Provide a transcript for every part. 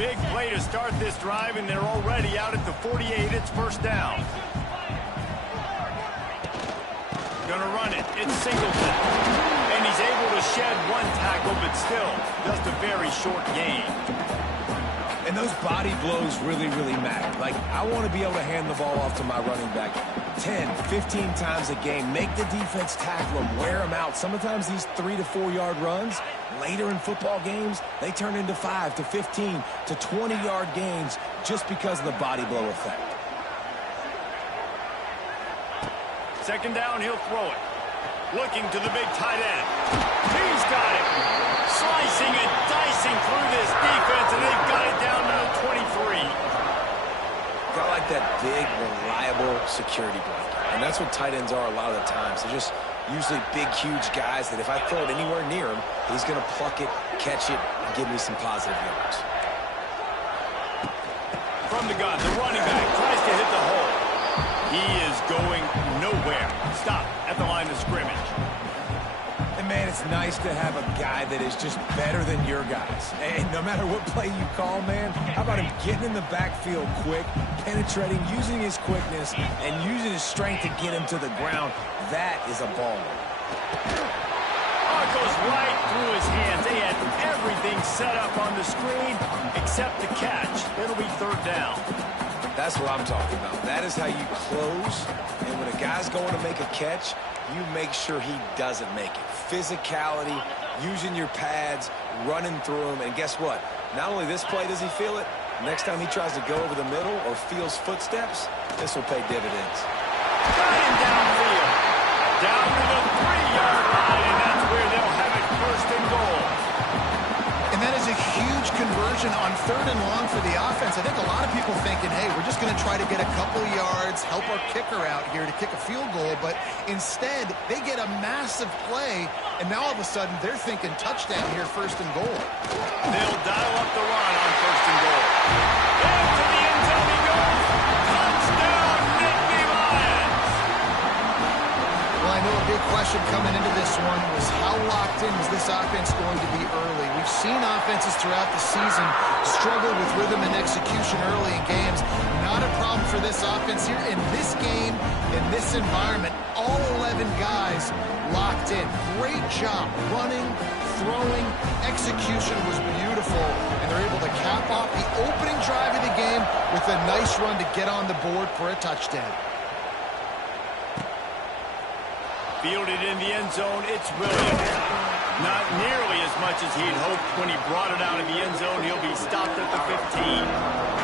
Big play to start this drive, and they're already out at the 48. It's first down. Gonna run it. It's Singleton. And he's able to shed one tackle, but still just a very short gain. And those body blows really, really matter. Like, I want to be able to hand the ball off to my running back 10, 15 times a game. Make the defense tackle him, wear him out. Sometimes these 3 to 4 yard runs, later in football games, they turn into 5 to 15 to 20 yard gains just because of the body blow effect. Second down, he'll throw it. Looking to the big tight end. He's got it. Slicing and dicing through this defense, and they've got it down to the 23. Got like that big, reliable security blanket. And that's what tight ends are a lot of the times. They're just usually big, huge guys that if I throw it anywhere near him, he's going to pluck it, catch it, and give me some positive yards. From the gun, the running back tries to hit the hole. He is going nowhere. Stop at the line of scrimmage. And, man, it's nice to have a guy that is just better than your guys. And no matter what play you call, man, how about him getting in the backfield quick, penetrating, using his quickness, and using his strength to get him to the ground. That is a baller. Oh, it goes right through his hands. They had everything set up on the screen except the catch. It'll be third down. That's what I'm talking about. That is how you close. And when a guy's going to make a catch, you make sure he doesn't make it. Physicality, using your pads, running through him. And guess what? Not only this play does he feel it, next time he tries to go over the middle or feels footsteps, this will pay dividends. Got him downfield. Down to the 3-yard line, and that's where they'll have it first and goal. And that is a huge conversion on third and long for the offense. I think a lot of people thinking, hey, we're just going to try to get a couple yards, help our kicker out here to kick a field goal. But instead, they get a massive play, and now all of a sudden they're thinking touchdown here, first and goal. They'll dial up the run on first and goal. Into the end zone he goes. Touchdown, Nittany Lions. Well, I know a big question coming into this one was how locked in was this offense going to be early? We've seen offenses throughout the season struggle with rhythm and execution early in games. Not a problem for this offense here. In this game, in this environment, all 11 guys locked in. Great job running, throwing, execution was beautiful, and they're able to cap off the opening drive of the game with a nice run to get on the board for a touchdown. Fielded in the end zone, it's Williams. Not nearly as much as he'd hoped when he brought it out of the end zone. He'll be stopped at the 15.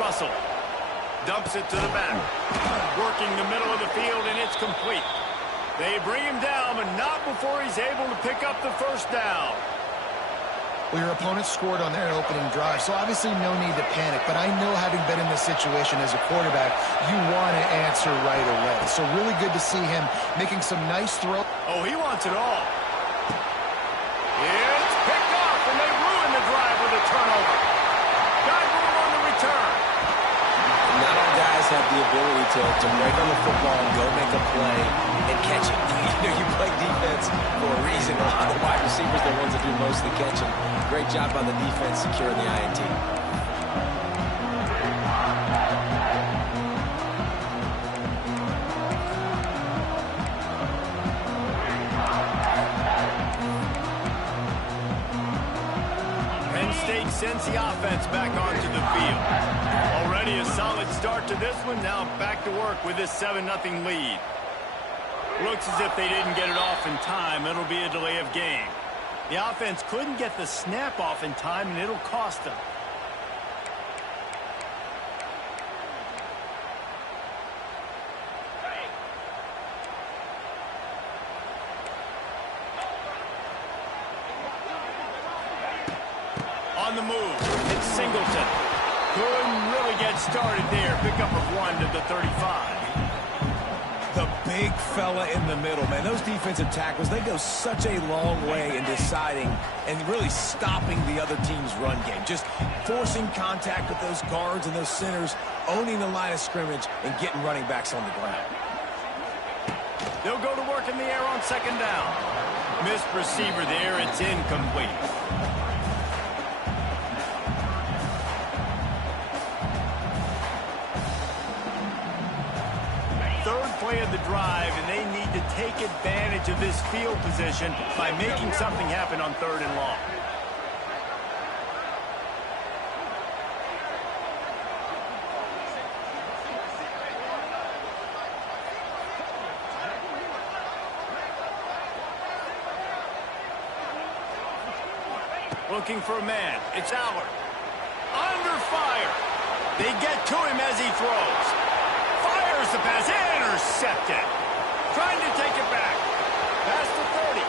Russell dumps it to the back, working the middle of the field, and it's complete. They bring him down, but not before he's able to pick up the first down. Well, your opponent scored on their opening drive, so obviously no need to panic. But I know, having been in this situation as a quarterback, you want to answer right away. So really good to see him making some nice throws. Oh, he wants it all. It's picked off, and they ruin the drive with a turnover. Got room on the return. Not all guys have the ability to break on the football and go make a play and catch it. You play defense for a reason. A lot of the wide receivers are the ones that do most of the catching. Great job by the defense securing the INT. Penn State sends the offense back onto the field. Already a solid start to this one. Now back to work with this 7-0 lead. Looks as if they didn't get it off in time. It'll be a delay of game. The offense couldn't get the snap off in time, and it'll cost them. On the move, it's Singleton. Couldn't really get started there. Pick up of 1 to the 35. The big fella in the middle, man. Those defensive tackles, they go such a long way in deciding and really stopping the other team's run game. Just forcing contact with those guards and those centers, owning the line of scrimmage, and getting running backs on the ground. They'll go to work in the air on second down. Missed receiver there. It's incomplete. Third play of the drive, and they need to take advantage of this field position by making something happen on 3rd and long. Looking for a man. It's Allard. Under fire. They get to him as he throws. Fires the pass. Intercepted. Trying to take it back. Pass to 30.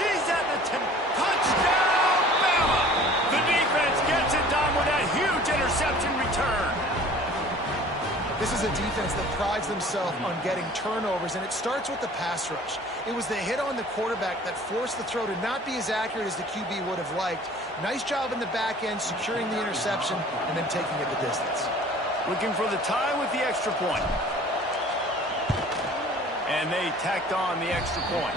He's at the 10. Touchdown, Bama! The defense gets it done with that huge interception return. This is a defense that prides themselves on getting turnovers, and it starts with the pass rush. It was the hit on the quarterback that forced the throw to not be as accurate as the QB would have liked. Nice job in the back end, securing the interception, and then taking it the distance. Looking for the tie with the extra point. And they tacked on the extra point.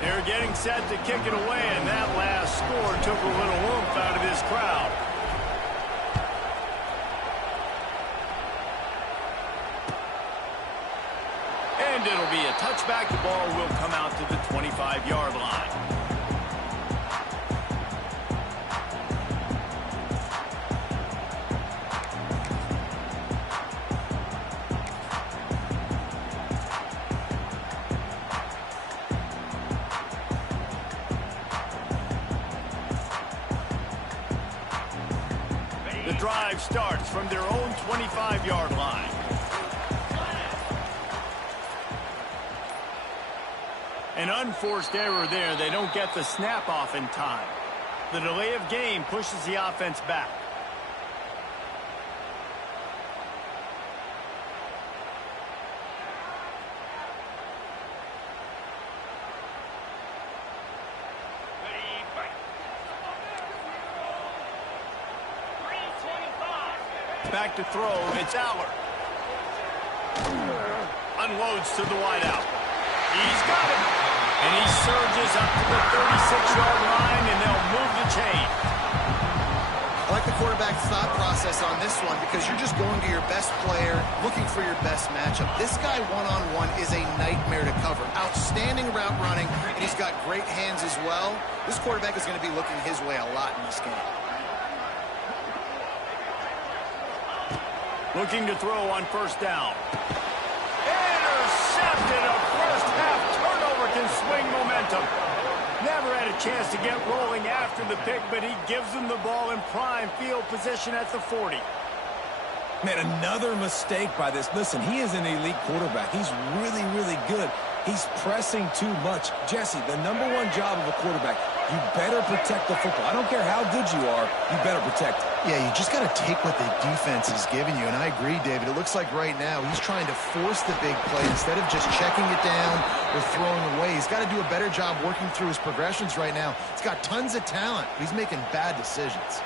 They're getting set to kick it away, and that last score took a little oomph out of this crowd. And it'll be a touchback. The ball will come out to the 25-yard line. The drive starts from their own 25-yard line. An unforced error there. They don't get the snap off in time. The delay of game pushes the offense back. Back to throw, it's Allard. Unloads to the wideout. He's got it. And he surges up to the 36-yard line, and they'll move the chain. I like the quarterback's thought process on this one because you're just going to your best player, looking for your best matchup. This guy one-on-one is a nightmare to cover. Outstanding route running, and he's got great hands as well. This quarterback is going to be looking his way a lot in this game. Looking to throw on first down. Intercepted. A first half turnover can swing momentum. Never had a chance to get rolling after the pick, but he gives them the ball in prime field position at the 40. Man, another mistake by this. Listen, he is an elite quarterback. He's really, really good. He's pressing too much. Jesse, the number one job of a quarterback, you better protect the football. I don't care how good you are, you better protect it. Yeah, you just got to take what the defense is giving you, and I agree, David. It looks like right now he's trying to force the big play instead of just checking it down or throwing away. He's got to do a better job working through his progressions right now. He's got tons of talent, but he's making bad decisions.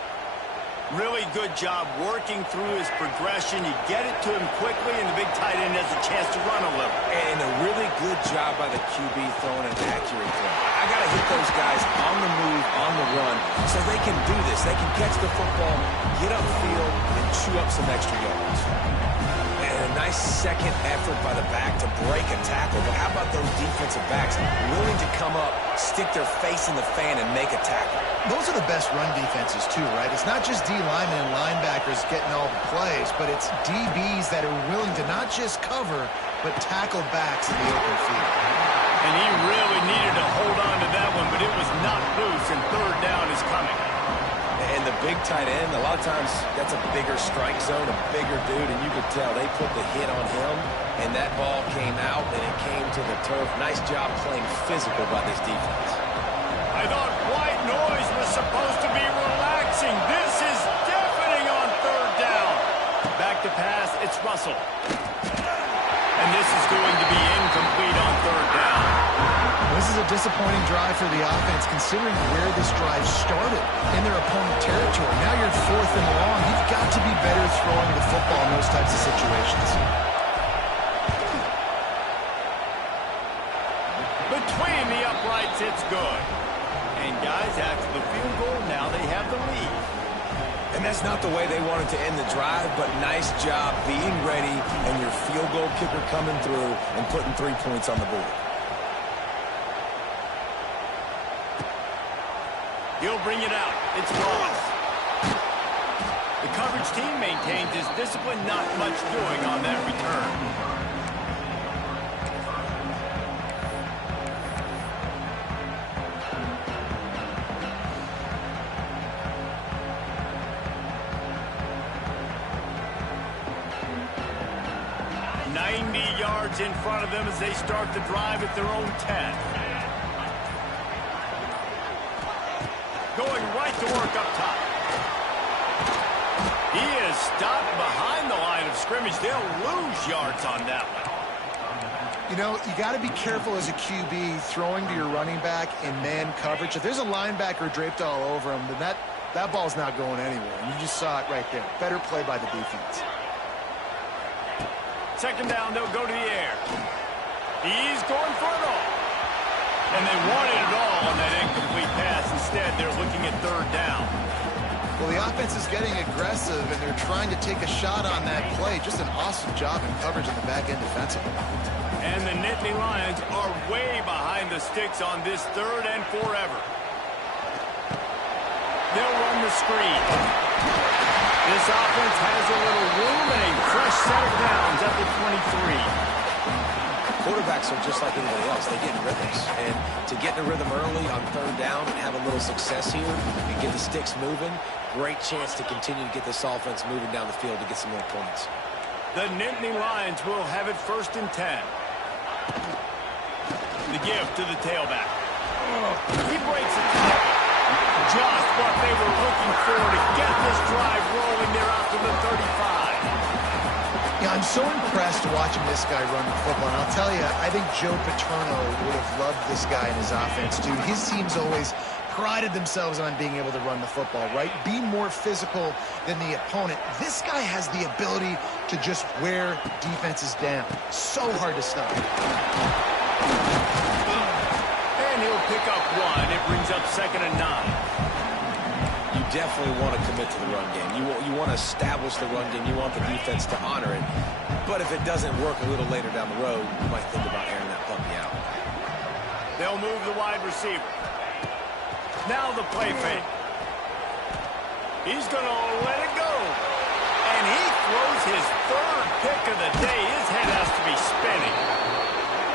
Really good job working through his progression. You get it to him quickly, and the big tight end has a chance to run a little. And a really good job by the QB throwing an accurate throw. I got to hit those guys on the move, on the run, so they can do this. They can catch the football, get upfield, and chew up some extra yards. And a nice second effort by the back to break a tackle. But how about those defensive backs willing to come up, stick their face in the fan, and make a tackle? Those are the best run defenses, too, right? It's not just D linemen and linebackers getting all the plays, but it's DBs that are willing to not just cover, but tackled backs in the open field. And he really needed to hold on to that one, but it was not loose, and third down is coming. And the big tight end, a lot of times that's a bigger strike zone, a bigger dude, and you could tell they put the hit on him, and that ball came out, and it came to the turf. Nice job playing physical by this defense. I thought white noise was supposed to be relaxing. This is deafening on third down. Back to pass, it's Russell. And this is going to be incomplete on third down. This is a disappointing drive for the offense, considering where this drive started in their opponent territory. Now you're 4th and long. You've got to be better throwing the football in those types of situations. Between the uprights, it's good. And guys, after the field goal, now they have the lead. And that's not the way they wanted to end the drive, but nice job being ready and your field goal kicker coming through and putting 3 points on the board. He'll bring it out. It's Ross. The coverage team maintains his discipline, not much doing on that return. 90 yards in front of them as they start the drive at their own 10. Going right to work up top. He is stopped behind the line of scrimmage. They'll lose yards on that one. You know, you got to be careful as a QB throwing to your running back in man coverage. If there's a linebacker draped all over him, then that ball's not going anywhere. And you just saw it right there. Better play by the defense. Second down, they'll go to the air. He's going for it all. And they wanted it all on that incomplete pass. Instead, they're looking at third down. Well, the offense is getting aggressive, and they're trying to take a shot on that play. Just an awesome job in coverage on the back end defensively. And the Nittany Lions are way behind the sticks on this third and forever. They'll run the screen. This offense has a little room and a fresh set of downs at the 23. Quarterbacks are just like anybody else. They get in rhythms. And to get in a rhythm early on third down and have a little success here and get the sticks moving, great chance to continue to get this offense moving down the field to get some more points. The Nittany Lions will have it 1st and 10. The give to the tailback. He breaks it. Just what they were looking for to get this drive rolling. They're out to the 35. Yeah, I'm so impressed watching this guy run the football. And I'll tell you, I think Joe Paterno would have loved this guy in his offense, too. His teams always prided themselves on being able to run the football, right? Be more physical than the opponent. This guy has the ability to just wear defenses down. So hard to stop. And he'll pick up one. It brings up 2nd and 9. You definitely want to commit to the run game. You want to establish the run game. You want the defense to honor it. But if it doesn't work a little later down the road, you might think about airing that puppy out. They'll move the wide receiver. Now the play fake. He's going to let it go. And he throws his 3rd pick of the day. His head has to be spinning.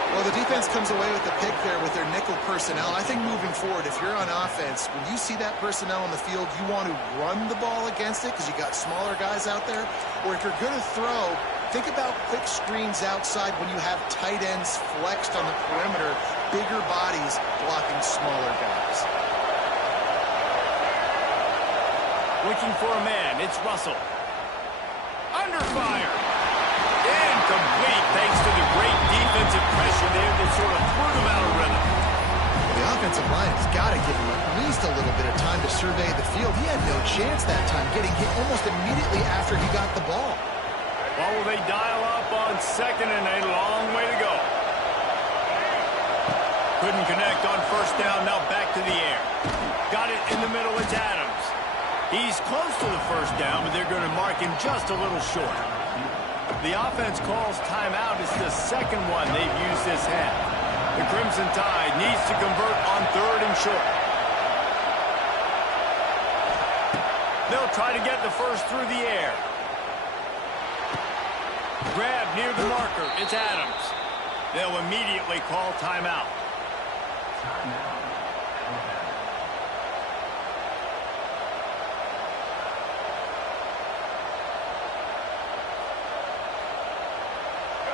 Well, the defense comes away with the pick there with their nickel personnel. I think moving forward, if you're on offense, when you see that personnel on the field, you want to run the ball against it because you got smaller guys out there. Or if you're going to throw, think about quick screens outside when you have tight ends flexed on the perimeter, bigger bodies blocking smaller guys. Looking for a man. It's Russell. Under fire. Incomplete thanks to the great defensive pressure there that sort of threw them out of rhythm. Well, the offensive line has got to give him at least a little bit of time to survey the field. He had no chance that time, getting hit almost immediately after he got the ball. Well, will they dial up on 2nd and a long way to go? Couldn't connect on 1st down, now back to the air. Got it in the middle, it's Adams. He's close to the 1st down, but they're going to mark him just a little short. The offense calls timeout. It's the 2nd one they've used this half. The Crimson Tide needs to convert on 3rd and short. They'll try to get the 1st through the air. Grab near the marker. It's Adams. They'll immediately call timeout.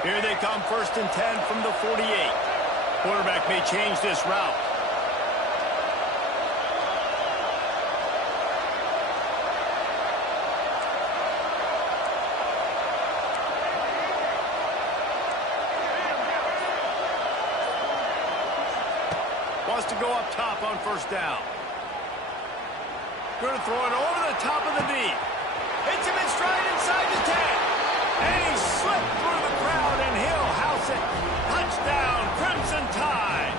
Here they come, 1st and 10 from the 48. Quarterback may change this route. Wants to go up top on 1st down. Going to throw it over the top of the knee. Hits him in stride inside the 10. And he slipped through the crowd, and he'll house it. Touchdown, Crimson Tide.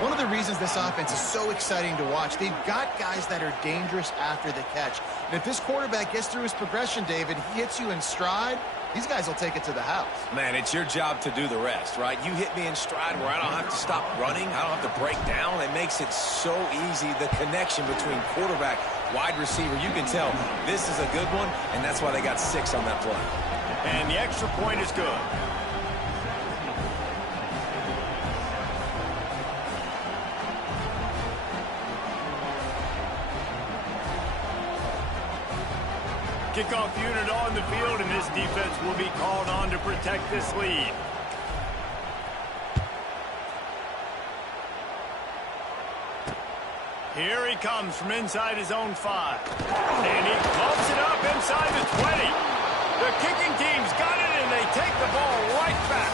One of the reasons this offense is so exciting to watch, they've got guys that are dangerous after the catch. And if this quarterback gets through his progression, David, he hits you in stride, these guys will take it to the house. Man, it's your job to do the rest, right? You hit me in stride where I don't have to stop running. I don't have to break down. It makes it so easy, the connection between quarterback, wide receiver. You can tell this is a good one, and that's why they got 6 on that play. And the extra point is good. Kickoff unit on the field, and this defense will be called on to protect this lead. Here he comes from inside his own 5. And he pumps it up inside the 20. The kicking team's got it, and they take the ball right back.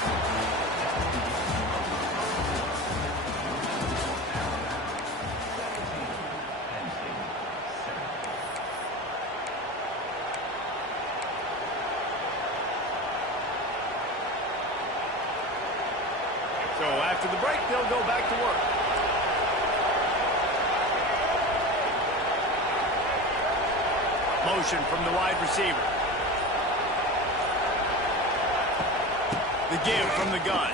So after the break, they'll go back to work. Motion from the wide receiver. The give from the gun.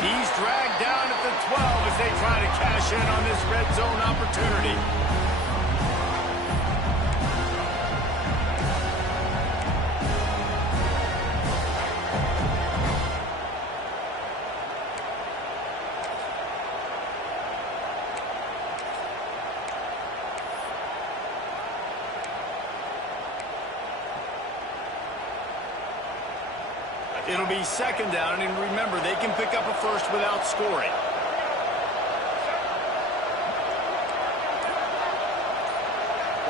He's dragged down at the 12 as they try to cash in on this red zone opportunity. It'll be 2nd down, and remember, they can pick up a first without scoring.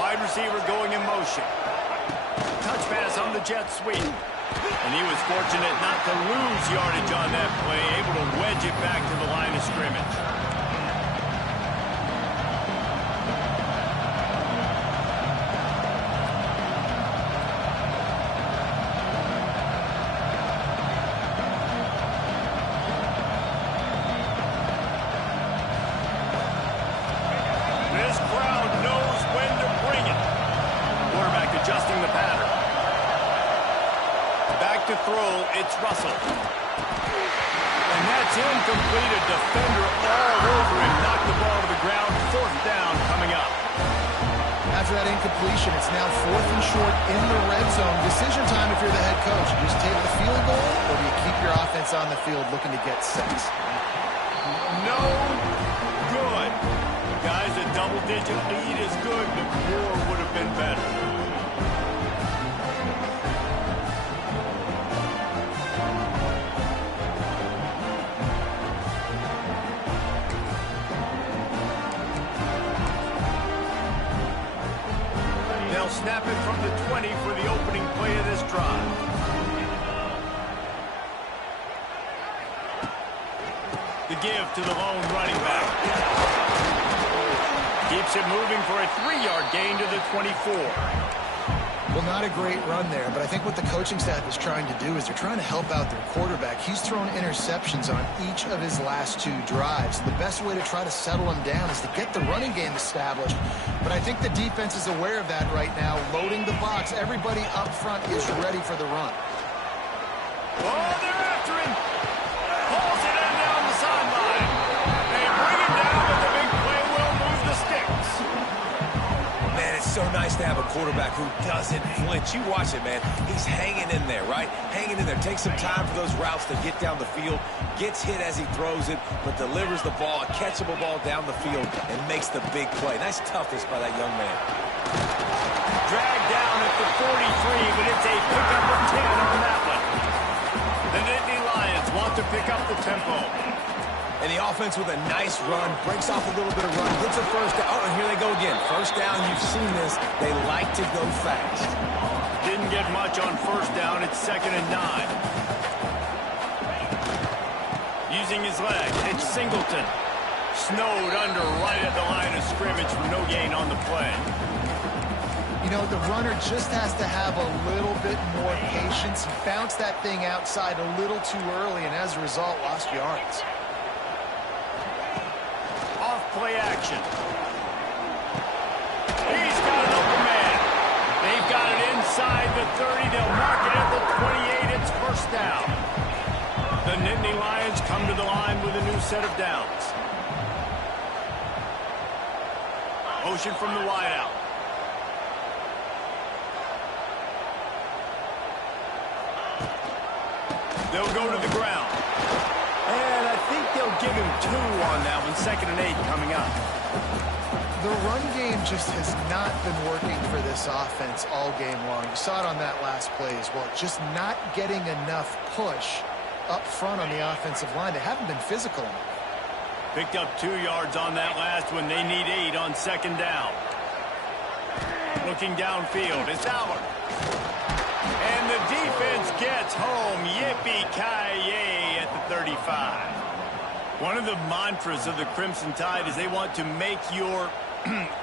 Wide receiver going in motion. Touch pass on the jet sweep. And he was fortunate not to lose yardage on that play, able to wedge it back to the line of scrimmage. Adjusting the pattern. Back to throw, it's Russell. And that's incomplete. A defender all over him. Knocked the ball to the ground. 4th down coming up. After that incompletion, it's now 4th and short in the red zone. Decision time if you're the head coach. You just take the field goal, or do you keep your offense on the field looking to get 6? No good. Guys, a double-digit lead is good, but more would have been better. Snap it from the 20 for the opening play of this drive. The give to the lone running back. Keeps it moving for a 3-yard gain to the 24. Well, not a great run there, but I think what the coaching staff is trying to do is they're trying to help out their quarterback. He's thrown interceptions on each of his last 2 drives. The best way to try to settle him down is to get the running game established. But I think the defense is aware of that right now, loading the box. Everybody up front is ready for the run. Oh, they're after him. Pulls it in down the sideline. They bring him down, but the big play will move the sticks. Man, it's so nice to have a quarterback who doesn't flinch. You watch it, man. He's hanging in there, right? Hanging in there. Takes some time for those routes to get down the field. Gets hit as he throws it, but delivers the ball, a catchable ball down the field, and makes the big play. Nice toughness by that young man. Dragged down at the 43, but it's a pickup of 10 on that one. The Nittany Lions want to pick up the tempo. And the offense with a nice run, breaks off a little bit of run, hits a first down. Oh, and here they go again. First down, you've seen this. They like to go fast. Didn't get much on first down. It's 2nd and 9. Using his leg, it's Singleton. Snowed under right at the line of scrimmage for no gain on the play. You know, the runner just has to have a little bit more patience. He bounced that thing outside a little too early, and as a result, lost yards. Play action. He's got an open man. They've got it inside the 30. They'll mark it at the 28. It's first down. The Nittany Lions come to the line with a new set of downs. Motion from the wideout. They'll go to the ground. And I think they'll give him 2 on that one. 2nd and 8 coming up. The run game just has not been working for this offense all game long. You saw it on that last play as well. Just not getting enough push up front on the offensive line. They haven't been physical enough. Picked up 2 yards on that last one. They need 8 on 2nd down. Looking downfield. It's Allard. And the defense gets home. Yippee-ki-yay at the 35. One of the mantras of the Crimson Tide is they want to make your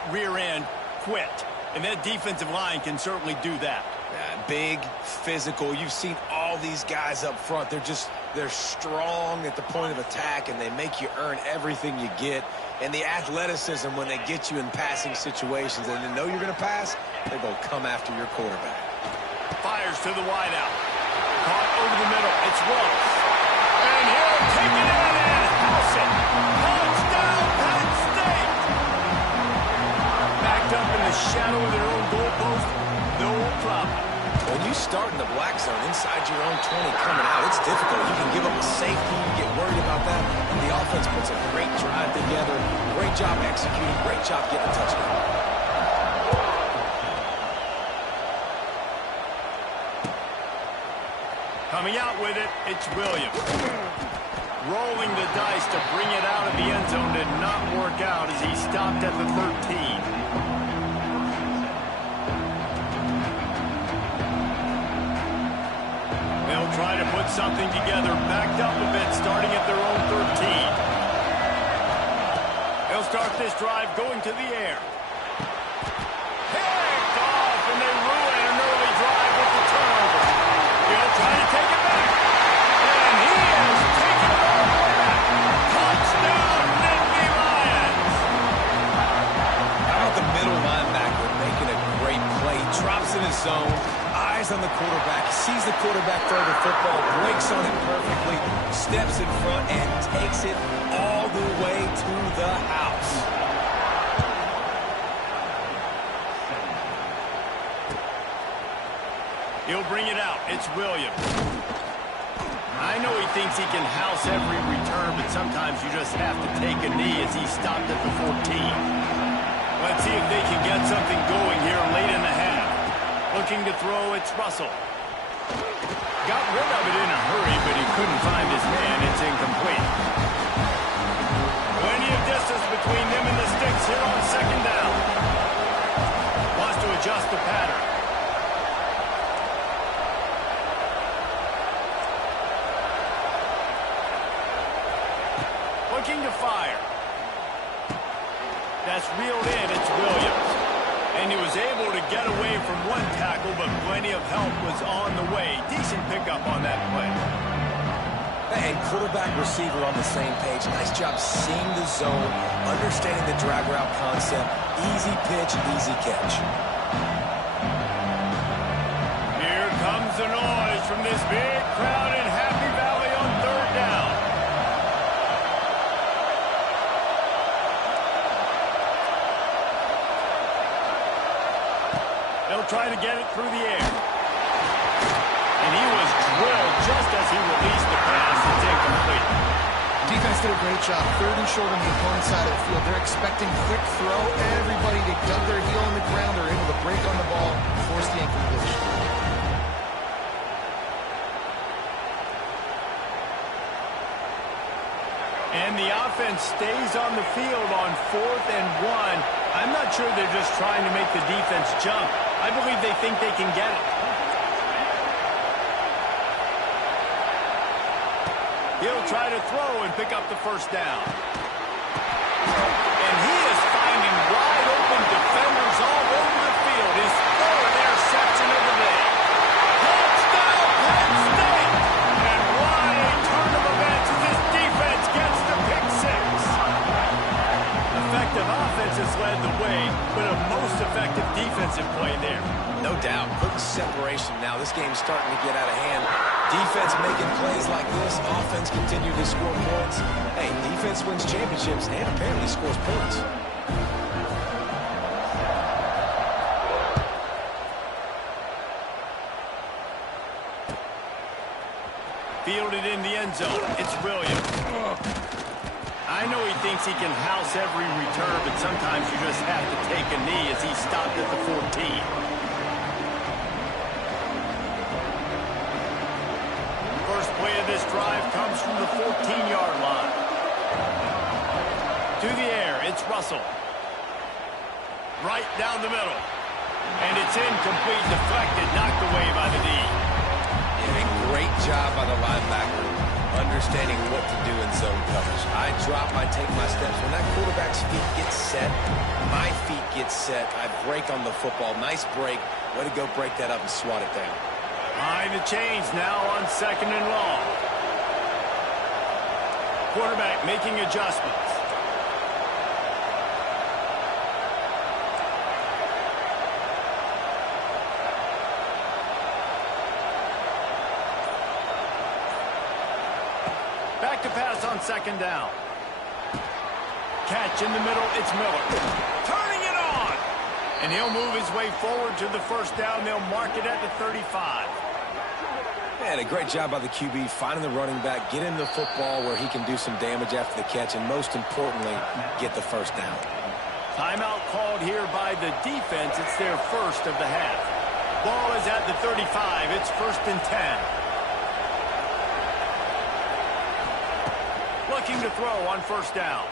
rear end quit. And that defensive line can certainly do that. Big, physical. You've seen all these guys up front. They're strong at the point of attack, and they make you earn everything you get. And the athleticism when they get you in passing situations and they know you're going to pass, they're going to come after your quarterback. Fires to the wideout. Caught over the middle. It's Rose. And he'll take it in and house it. Touchdown, Penn State. Backed up in the shadow of their own goalpost. No problem. When you start in the black zone inside your own 20 coming out, it's difficult. You can give up a safety. You get worried about that. And the offense puts a great drive together. Great job executing. Great job getting a touchdown. Coming out with it, it's Williams. Rolling the dice to bring it out of the end zone did not work out as he stopped at the 13. They'll try to put something together, backed up a bit, starting at their own 13. They'll start this drive going to the air. Picked off, and they ruin an early drive with the turnover. He'll try to take it back. And he has taken it all the way back. Touchdown, Nittany Lions. How about the middle linebacker making a great play? Drops in his zone. Eyes on the quarterback. Sees the quarterback throw the football. Breaks on it perfectly. Steps in front and takes it all the way to the house. He'll bring it out. It's Williams. I know he thinks he can house every return, but sometimes you just have to take a knee as he stopped at the 14. Let's see if they can get something going here late in the half. Looking to throw, it's Russell. Got rid of it in a hurry, but he couldn't find his man. It's incomplete. Plenty of distance between them and the sticks here on 2nd down. Wants to adjust the pattern. Looking to fire. That's reeled in. It's Williams. And he was able to get away from one tackle, but plenty of help was on the way. Decent pickup on that play. And quarterback receiver on the same page. Nice job seeing the zone, understanding the drag route concept. Easy pitch, easy catch. Here comes the noise from this big crowd in Happy Valley on 3rd down. He'll try to get it through the air. And he was drilled just as he released the pass. It's incomplete. Defense did a great job. 3rd and short on the opponent's side of the field. They're expecting quick throw. Everybody, they dug their heel on the ground. They're able to break on the ball and force the incompletion. And the offense stays on the field on 4th and 1. I'm not sure they're just trying to make the defense jump. I believe they think they can get it. He'll try to throw and pick up the first down. And he is finding wide open defenders all over the field. His 3rd interception of the day. Touchdown, Penn State! And what a turn of events as this defense gets the pick 6. Effective offense has led the way, but a most effective defensive play there. No doubt. Putting separation now. This game's starting to get out of hand. Defense making plays like this. Offense continue to score points. Hey, defense wins championships and apparently scores points. Fielded in the end zone. It's Williams. I know he thinks he can house every return, but sometimes you just have to take a knee as he stopped at the 14. First play of this drive comes from the 14-yard line. To the air, it's Russell. Right down the middle. And it's incomplete, deflected, knocked away by the D. Yeah, great job by the linebacker, understanding what to do in zone coverage. I drop, I take my steps. When that quarterback's feet get set, my feet get set. I break on the football. Nice break. Way to go break that up and swat it down. Behind the chains now on 2nd and long. Quarterback making adjustments. Back to pass on 2nd down. Catch in the middle, it's Miller. Turning it on! And he'll move his way forward to the first down. They'll mark it at the 35. And a great job by the QB, finding the running back, get him the football where he can do some damage after the catch, and most importantly, get the first down. Timeout called here by the defense. It's their first of the half. Ball is at the 35. It's 1st and 10. Looking to throw on 1st down.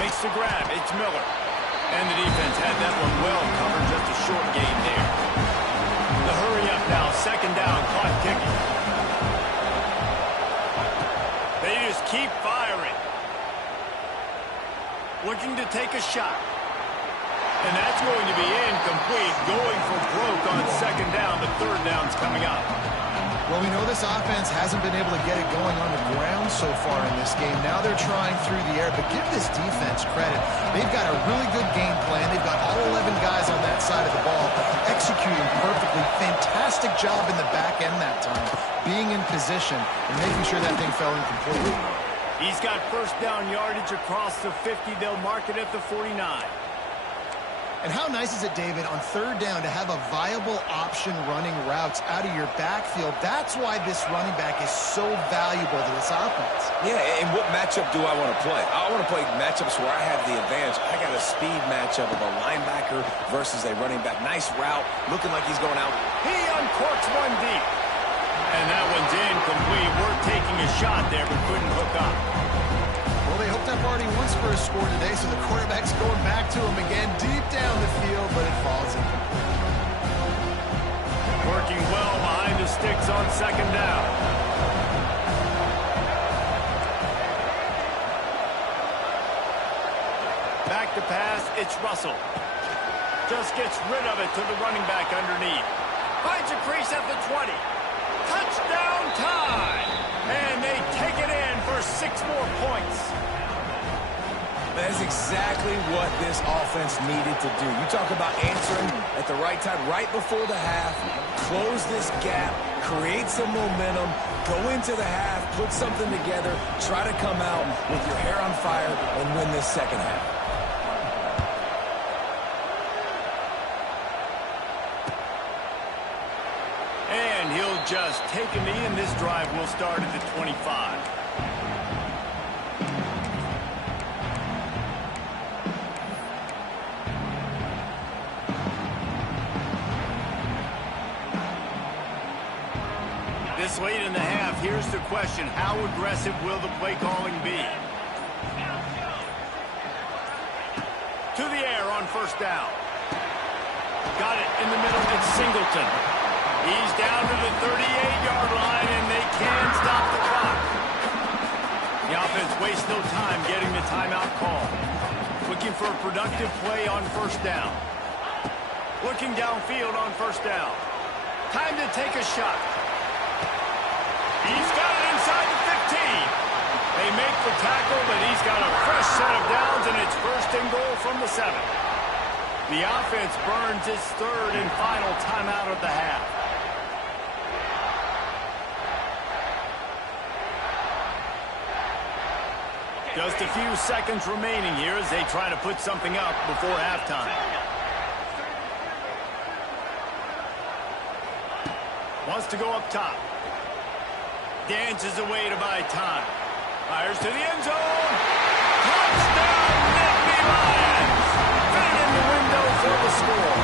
Makes the grab. It's Miller. And the defense had that one well covered. Just a short gain there. The hurry up now. 2nd down. Clock ticking. They just keep firing. Looking to take a shot. And that's going to be incomplete. Going for broke on 2nd down. The 3rd down's coming up. Well, we know this offense hasn't been able to get it going on the ground so far in this game. Now they're trying through the air, but give this defense credit. They've got a really good game plan. They've got all 11 guys on that side of the ball executing perfectly. Fantastic job in the back end that time, being in position and making sure that thing fell incomplete. He's got 1st down yardage across the 50. They'll mark it at the 49. And how nice is it, David, on 3rd down to have a viable option running routes out of your backfield? That's why this running back is so valuable to this offense. Yeah, and what matchup do I want to play? I want to play matchups where I have the advantage. I got a speed matchup of a linebacker versus a running back. Nice route, looking like he's going out. He uncorks one deep. And that one's incomplete. We're taking a shot there, but couldn't hook up. Well, they hooked up already once for a score today, so the quarterback's going back to him again deep down the field, but it falls incomplete. Working well behind the sticks on 2nd down. Back to pass, it's Russell. Just gets rid of it to the running back underneath. Finds a crease at the 20. Touchdown time! And they take it in for 6 more points. That's exactly what this offense needed to do. You talk about answering at the right time, right before the half, close this gap, create some momentum, go into the half, put something together, try to come out with your hair on fire and win this 2nd half. he'll just take a knee, and this drive will start at the 25. This late in the half, here's the question: how aggressive will the play calling be? To the air on first down. Got it in the middle. It's Singleton. He's down to the 38-yard line, and they can stop the clock. The offense wastes no time getting the timeout call. Looking for a productive play on first down. Looking downfield on first down. Time to take a shot. He's got it inside the 15. They make the tackle, but he's got a fresh set of downs, and it's first and goal from the 7. The offense burns its third and final timeout of the half. Just a few seconds remaining here as they try to put something up before halftime. Wants to go up top. Dances away to buy time. Fires to the end zone. Touchdown, Nittany Lions! Right in the window for the score.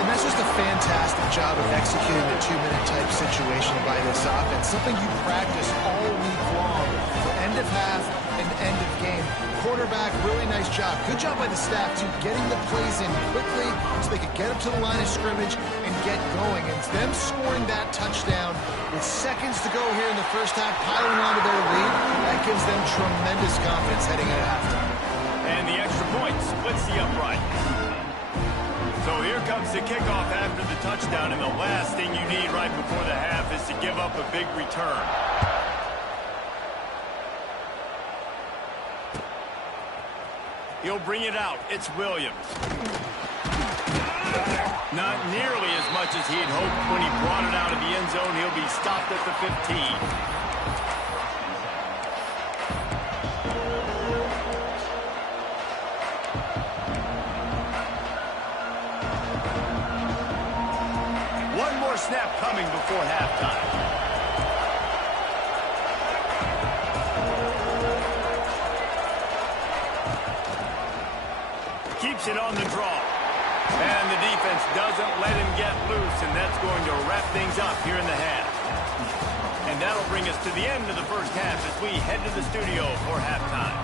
And that's just a fantastic job of executing a two-minute type situation by this offense. Something you practice all week long for end of half and end of game. Quarterback, really nice job. Good job by the staff, too, getting the plays in quickly so they could get up to the line of scrimmage and get going. And them scoring that touchdown with seconds to go here in the first half, piling onto their lead, that gives them tremendous confidence heading into halftime. And the extra point splits the upright. So here comes the kickoff after the touchdown, and the last thing you need right before the half is to give up a big return. He'll bring it out. It's Williams. Not nearly as much as he had hoped when he brought it out of the end zone. He'll be stopped at the 15. One more snap coming before halftime. Keeps it on the draw. And the defense doesn't let him get loose, and that's going to wrap things up here in the half. And that'll bring us to the end of the first half as we head to the studio for halftime.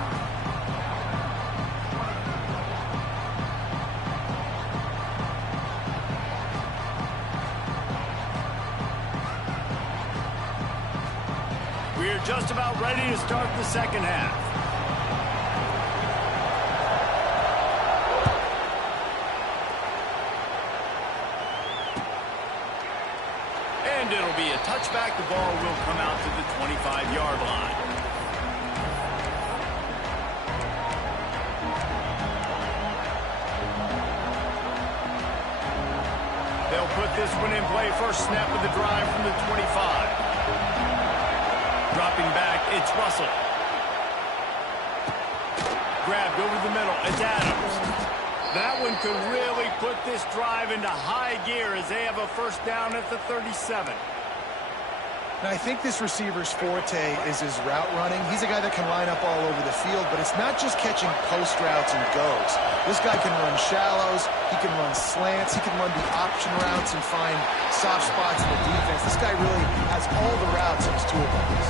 We're just about ready to start the second half. And it'll be a touchback. The ball will come out to the 25-yard line. They'll put this one in play. First snap of the drive from the 25. Dropping back, it's Russell. Grabbed over the middle, it's Adams. That one could really put this drive into high gear as they have a first down at the 37. Now, I think this receiver's forte is his route running. He's a guy that can line up all over the field, but it's not just catching post routes and goes. This guy can run shallows, he can run slants, he can run the option routes and find soft spots in the defense. This guy really has all the routes in his toolbox.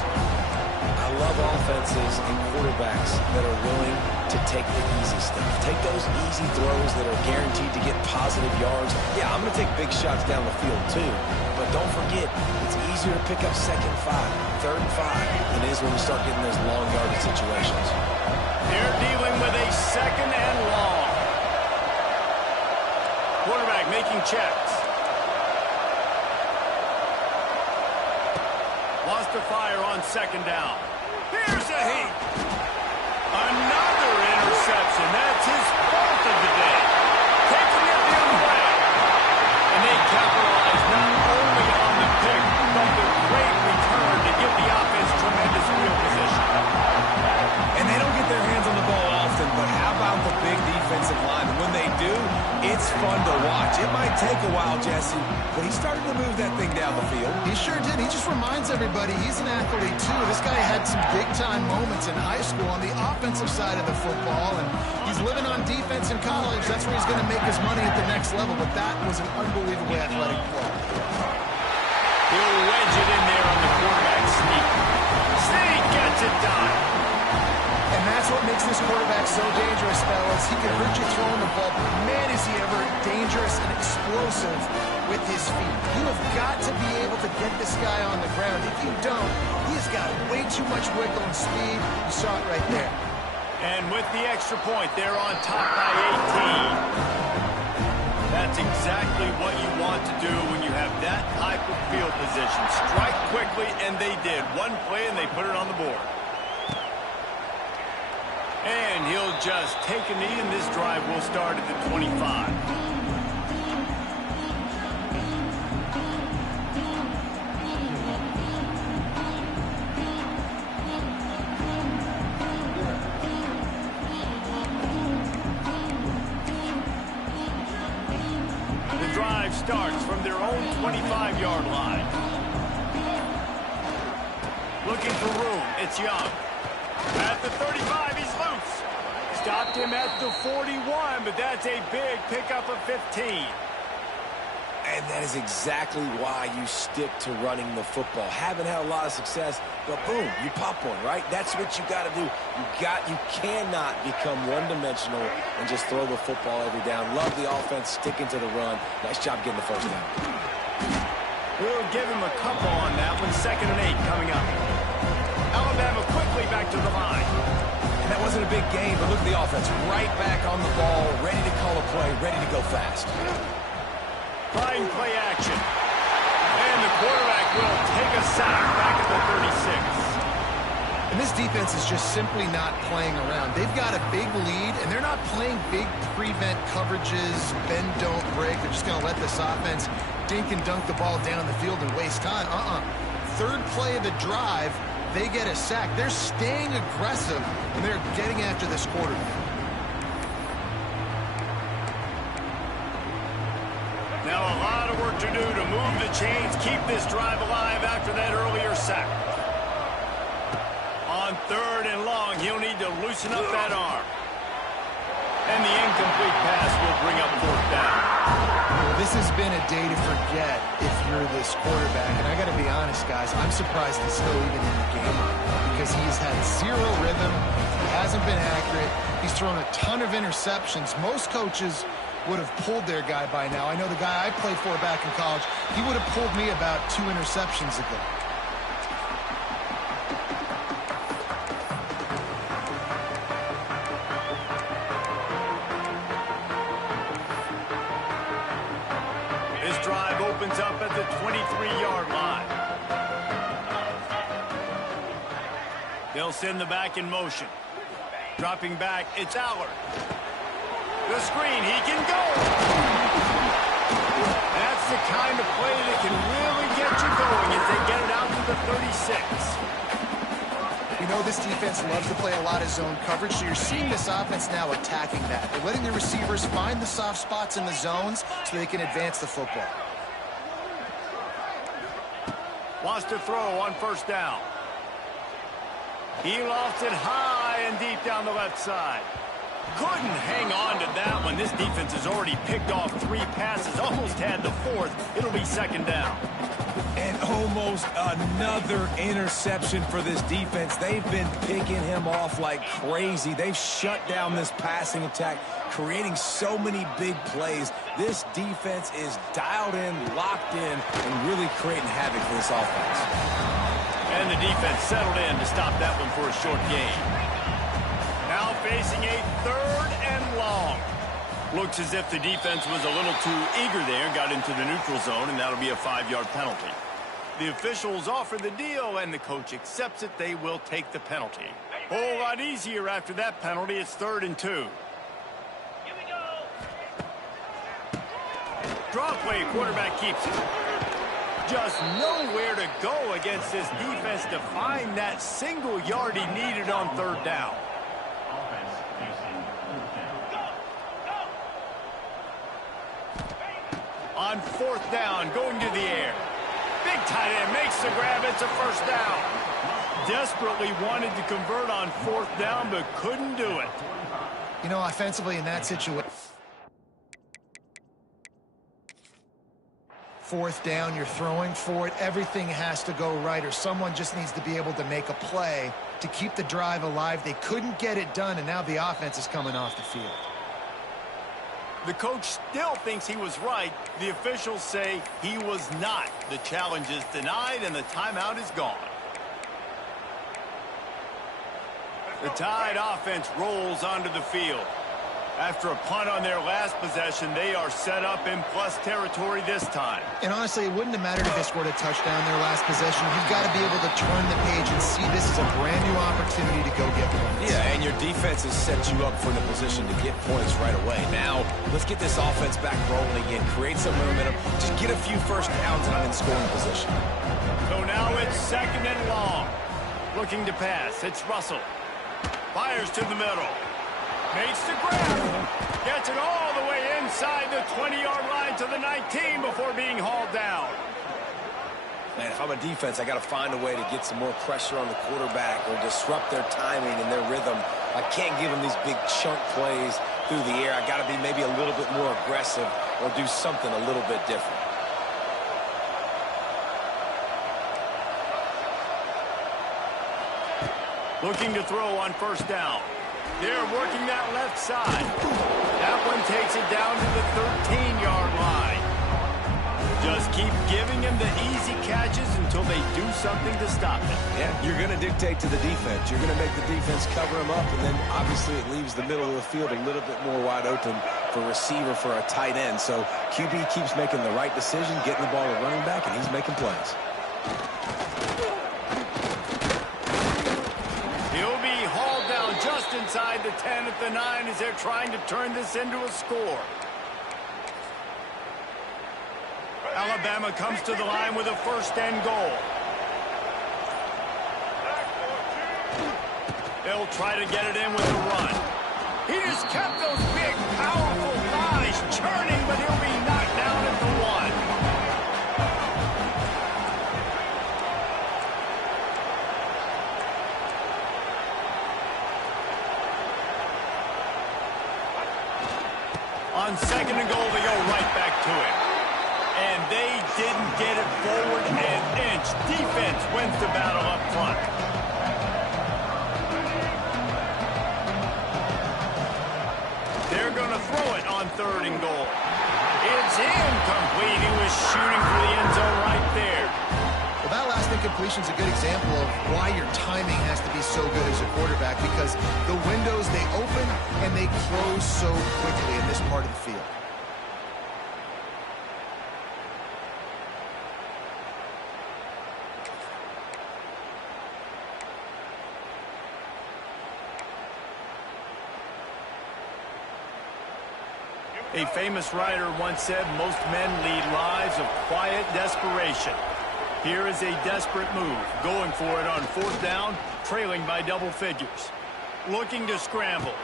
I love offenses and quarterbacks that are willing to take the easy stuff. Take those easy throws that are guaranteed to get positive yards. Yeah, I'm going to take big shots down the field too. But don't forget, it's easier to pick up second 5, third and 5 than it is when you start getting those long yardage situations. They're dealing with a second and long. Quarterback making checks. Wants to fire on second down. Here's a heat. Another interception. That's his fourth of the day. Taking it the other way. And they capitalize not only on the pick, but the great return to give the offense tremendous field position. And they don't get their hands on the ball often, but how about the big defensive line? When they do, it's fun to watch. It might take a while, Jesse, but he's starting to to move that thing down the field. He sure did. He just reminds everybody he's an athlete, too. This guy had some big-time moments in high school on the offensive side of the football, and he's living on defense in college. That's where he's going to make his money at the next level, but that was an unbelievably athletic play. He'll wedge it in there on the quarterback sneak. Sneak gets it done. And that's what makes this quarterback so dangerous, fellas. He can hurt you throwing the ball, but man, is he ever dangerous and explosive with his feet. You have got to be able to get this guy on the ground. If you don't, he's got way too much wiggle and speed. You saw it right there. And with the extra point, they're on top by 18. That's exactly what you want to do when you have that type of field position. Strike quickly, and they did. One play, and they put it on the board. And he'll just take a knee, and this drive will start at the 25. The drive starts from their own 25-yard line. Looking for room. It's Young. At the 35, he's loose. Stopped him at the 41, but that's a big pickup of 15. And that is exactly why you stick to running the football. Haven't had a lot of success, but boom, you pop one, right? That's what you got to do. You cannot become one-dimensional and just throw the football every down. Love the offense sticking to the run. Nice job getting the first down. We'll give him a couple on that one. 2nd and 8 coming up. Alabama quickly back to the line. And that wasn't a big gain, but look at the offense. Right back on the ball, ready to call a play, ready to go fast. Trying play action. And the quarterback will take a sack back at the 36. And this defense is just simply not playing around. They've got a big lead, and they're not playing big prevent coverages, bend, don't break. They're just going to let this offense dink and dunk the ball down the field and waste time. Third play of the drive, they get a sack. They're staying aggressive, and they're getting after this quarterback. Now a lot of work to do to move the chains, keep this drive alive after that earlier sack. On 3rd and long, he'll need to loosen up that arm. And the incomplete pass will bring up 4th down. This has been a day to forget if you're this quarterback. And I got to be honest, guys, I'm surprised he's still even in the game because he's had zero rhythm. He hasn't been accurate. He's thrown a ton of interceptions. Most coaches would have pulled their guy by now. I know the guy I played for back in college, he would have pulled me about 2 interceptions ago. This drive opens up at the 23-yard line. They'll send the back in motion. Dropping back, it's Allard. The screen, he can go. That's the kind of play that can really get you going as they get it out to the 36. You know this defense loves to play a lot of zone coverage, so you're seeing this offense now attacking that. They're letting the receivers find the soft spots in the zones so they can advance the football. Wants to throw on 1st down. He lofts it high and deep down the left side. Couldn't hang on to that one. This defense has already picked off 3 passes, almost had the 4th. It'll be 2nd down. And almost another interception for this defense. They've been picking him off like crazy. They've shut down this passing attack, creating so many big plays. This defense is dialed in, locked in, and really creating havoc for this offense. And the defense settled in to stop that one for a short gain. Now facing a 3rd and long. Looks as if the defense was a little too eager there, got into the neutral zone, and that'll be a 5-yard penalty. The officials offer the deal, and the coach accepts it. They will take the penalty. A whole lot easier after that penalty. It's 3rd and 2. Draw play, quarterback keeps it. Just nowhere to go against this defense to find that single yard he needed on 3rd down. on 4th down, going to the air. Big tight end makes the grab. It's a first down. Desperately wanted to convert on 4th down, but couldn't do it. You know, offensively in that situation, 4th down, you're throwing for it. Everything has to go right, or someone just needs to be able to make a play to keep the drive alive. They couldn't get it done, and now the offense is coming off the field. The coach still thinks he was right. The officials say he was not. The challenge is denied, and the timeout is gone. The Tide offense rolls onto the field. After a punt on their last possession, they are set up in plus territory this time. And honestly, it wouldn't have mattered if they scored a touchdown their last possession. You've got to be able to turn the page and see this is a brand new opportunity to go get points. Yeah, and your defense has set you up for the position to get points right away. Now, let's get this offense back rolling again. Create some momentum. Just get a few first downs and I'm in scoring position. So now it's 2nd and long. Looking to pass. It's Russell. Fires to the middle. Makes the grab. Gets it all the way inside the 20-yard line to the 19 before being hauled down. Man, if I'm a defense, I got to find a way to get some more pressure on the quarterback or disrupt their timing and their rhythm. I can't give them these big chunk plays through the air. I got to be maybe a little bit more aggressive or do something a little bit different. Looking to throw on 1st down. They're working that left side. That one takes it down to the 13-yard line. Just keep giving them the easy catches until they do something to stop them. Yeah, you're going to dictate to the defense. You're going to make the defense cover them up, and then obviously it leaves the middle of the field a little bit more wide open for receiver for a tight end. So QB keeps making the right decision, getting the ball to running back, and he's making plays. He'll be hauled down just inside the 10 at the 9 as they're trying to turn this into a score. Alabama comes to the line with a 1st and goal. They'll try to get it in with a run. He just kept those big, powerful thighs churning, but he'll be knocked down at the 1. On 2nd and goal, they go right back to it. And they didn't get it forward an inch. Defense wins the battle up front. They're going to throw it on 3rd and goal. It's incomplete. He was shooting for the end zone right there. Well, that last incompletion is a good example of why your timing has to be so good as a quarterback, because the windows, they open and they close so quickly in this part of the field. A famous writer once said, most men lead lives of quiet desperation. Here is a desperate move, going for it on 4th down, trailing by double figures. Looking to scramble.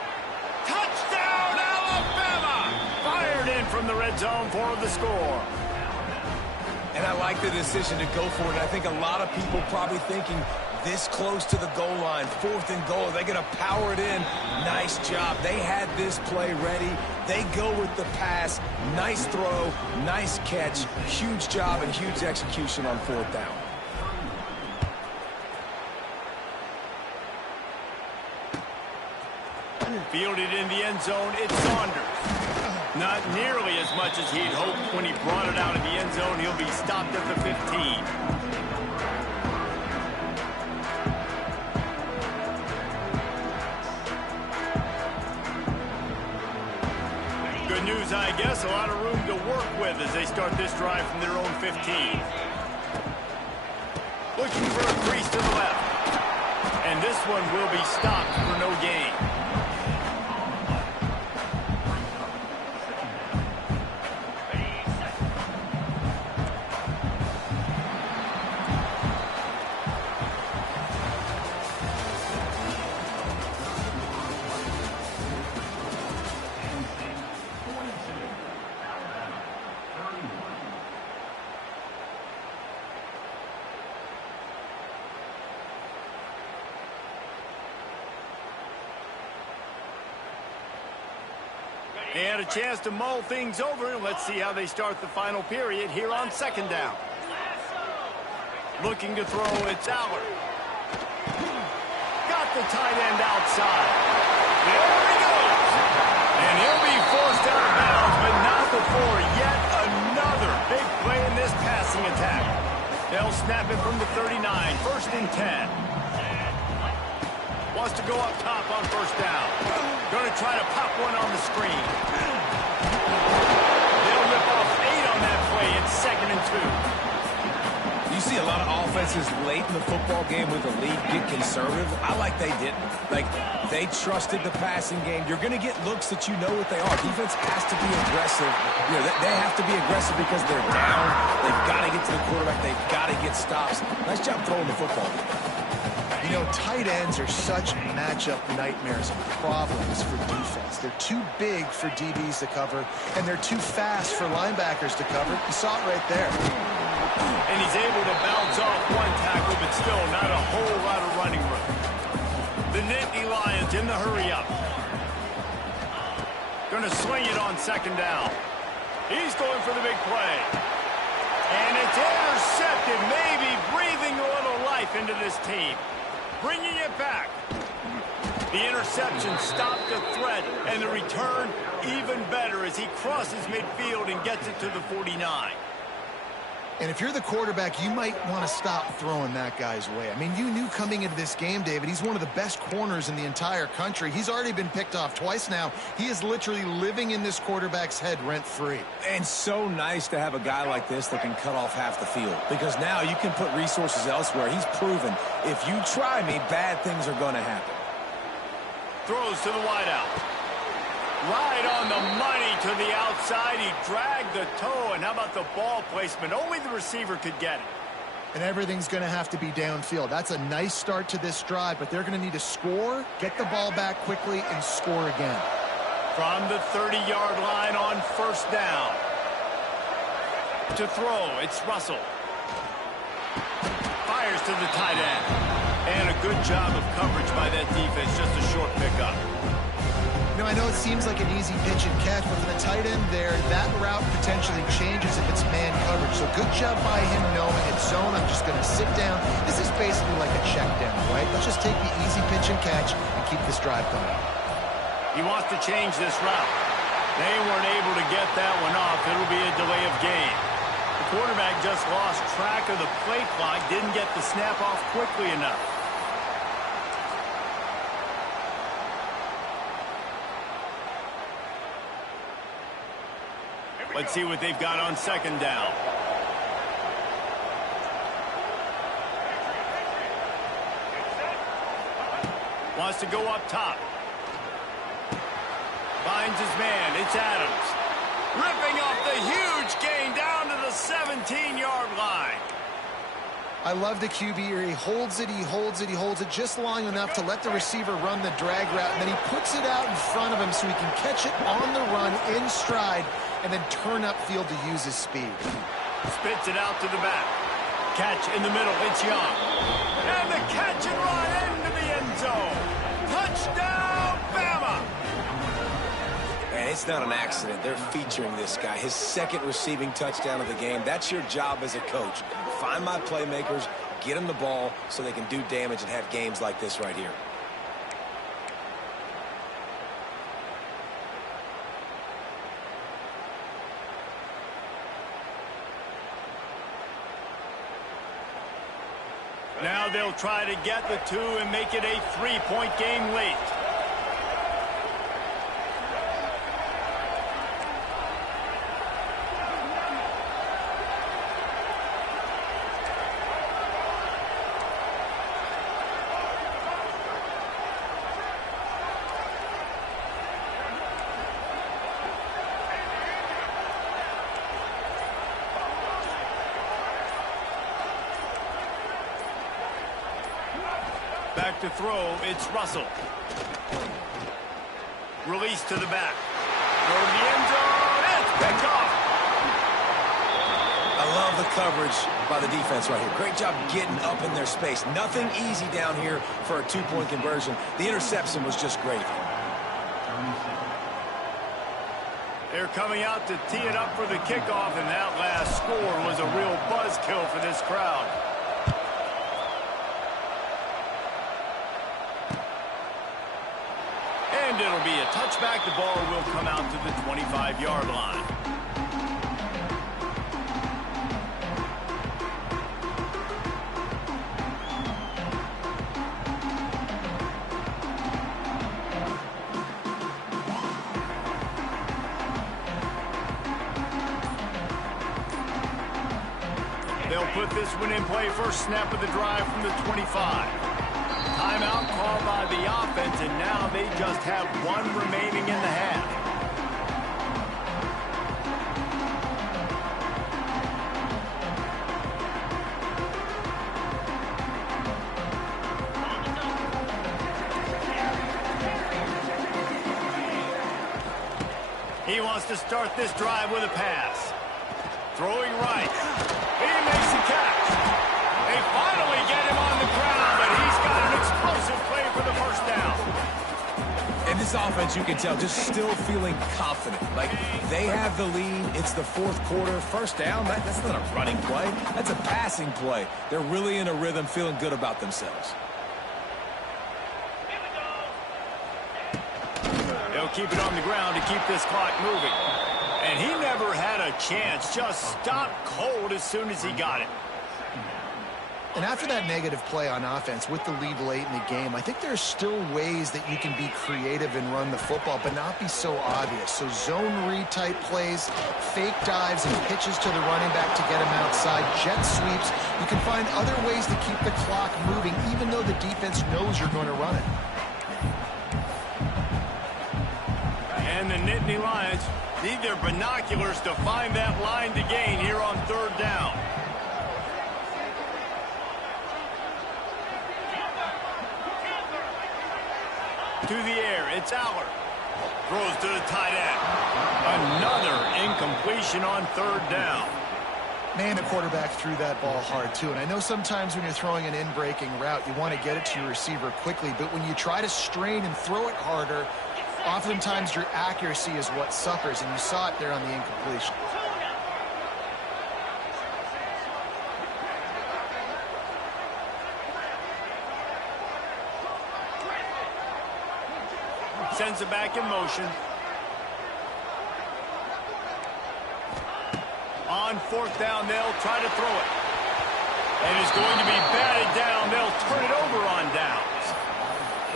Touchdown, Alabama! Fired in from the red zone for the score. And I like the decision to go for it. I think a lot of people probably thinking this close to the goal line, 4th and goal, they're going to power it in. Nice job. They had this play ready. They go with the pass. Nice throw, nice catch, huge job and huge execution on 4th down. Fielded in the end zone, it's Saunders. Not nearly as much as he'd hoped when he brought it out of the end zone. He'll be stopped at the 15. Good news, I guess. A lot of room to work with as they start this drive from their own 15. Looking for a crease to the left. And this one will be stopped for no gain. And a chance to mull things over, and let's see how they start the final period here on second down. Looking to throw, it's Aller. Got the tight end outside. There he goes. And he'll be forced out of bounds, but not before yet another big play in this passing attack. They'll snap it from the 39, 1st and 10. Wants to go up top on first down. Going to try to pop one on the screen. They'll rip off 8 on that play. It's 2nd and 2. You see a lot of offenses late in the football game with the lead get conservative. I like they didn't. Like, they trusted the passing game. You're going to get looks that you know what they are. Defense has to be aggressive. You know, they have to be aggressive because they're down. They've got to get to the quarterback. They've got to get stops. Nice job throwing the football. You know, tight ends are such matchup nightmares and problems for defense. They're too big for DBs to cover, and they're too fast for linebackers to cover. You saw it right there. And he's able to bounce off one tackle, but still not a whole lot of running room. The Nittany Lions in the hurry-up. Going to swing it on second down. He's going for the big play. And it's intercepted, maybe breathing a little life into this team. Bringing it back. The interception stopped the threat, and the return even better as he crosses midfield and gets it to the 49. And if you're the quarterback, you might want to stop throwing that guy's way. I mean, you knew coming into this game, David, he's one of the best corners in the entire country. He's already been picked off twice now. He is literally living in this quarterback's head rent-free. And so nice to have a guy like this that can cut off half the field. Because now you can put resources elsewhere. He's proven, if you try me, bad things are going to happen. Throws to the wideout. Right on the money to the outside. He dragged the toe, and how about the ball placement? Only the receiver could get it. And everything's going to have to be downfield. That's a nice start to this drive, but they're going to need to score, get the ball back quickly, and score again. From the 30-yard line on first down. To throw, it's Russell. Fires to the tight end. And a good job of coverage by that defense, just a short pickup. You know, I know it seems like an easy pitch and catch, but for the tight end there, that route potentially changes if it's man coverage. So good job by him knowing it's zone. I'm just going to sit down. This is basically like a check down, right? Let's just take the easy pitch and catch and keep this drive going. He wants to change this route. They weren't able to get that one off. It'll be a delay of game. The quarterback just lost track of the play clock, didn't get the snap off quickly enough. Let's see what they've got on second down. Wants to go up top. Finds his man. It's Adams. Ripping off the huge gain down to the 17-yard line. I love the QB here. He holds it, he holds it, he holds it just long enough to let the receiver run the drag route, and then he puts it out in front of him so he can catch it on the run in stride and then turn upfield to use his speed. Spits it out to the back. Catch in the middle. It's Young. And the catch and run into the end zone. Touchdown, Bama! And it's not an accident. They're featuring this guy. His second receiving touchdown of the game. That's your job as a coach. Find my playmakers, get them the ball so they can do damage and have games like this right here. Now they'll try to get the 2 and make it a 3-point game late. Back to throw, it's Russell. Release to the back. Go to the end zone, it's picked off. I love the coverage by the defense right here. Great job getting up in their space. Nothing easy down here for a 2-point conversion. The interception was just great. They're coming out to tee it up for the kickoff, and that last score was a real buzzkill for this crowd. And it'll be a touchback. The ball will come out to the 25-yard line. They'll put this one in play. First snap of the drive from the 25. Timeout called by the offense, and now they just have one remaining in the half. He wants to start this drive with a pass. Throwing right. He makes the catch. They finally get him on the ground, but he's got an explosive play for the first down. And this offense, you can tell, just still feeling confident. Like, they have the lead. It's the fourth quarter. First down, that's not a running play. That's a passing play. They're really in a rhythm, feeling good about themselves. They'll keep it on the ground to keep this clock moving. And he never had a chance. Just stopped cold as soon as he got it. And after that negative play on offense with the lead late in the game, I think there's still ways that you can be creative and run the football, but not be so obvious. So zone read type plays, fake dives and pitches to the running back to get him outside, jet sweeps. You can find other ways to keep the clock moving, even though the defense knows you're going to run it. And the Nittany Lions need their binoculars to find that line to gain here on third down. To the air, it's Aller. Throws to the tight end. Another incompletion on third down. Man, the quarterback threw that ball hard, too. And I know sometimes when you're throwing an in-breaking route, you want to get it to your receiver quickly. But when you try to strain and throw it harder, oftentimes your accuracy is what suffers. And you saw it there on the incompletion. Sends it back in motion. On fourth down, they'll try to throw it. And it's going to be batted down. They'll turn it over on downs.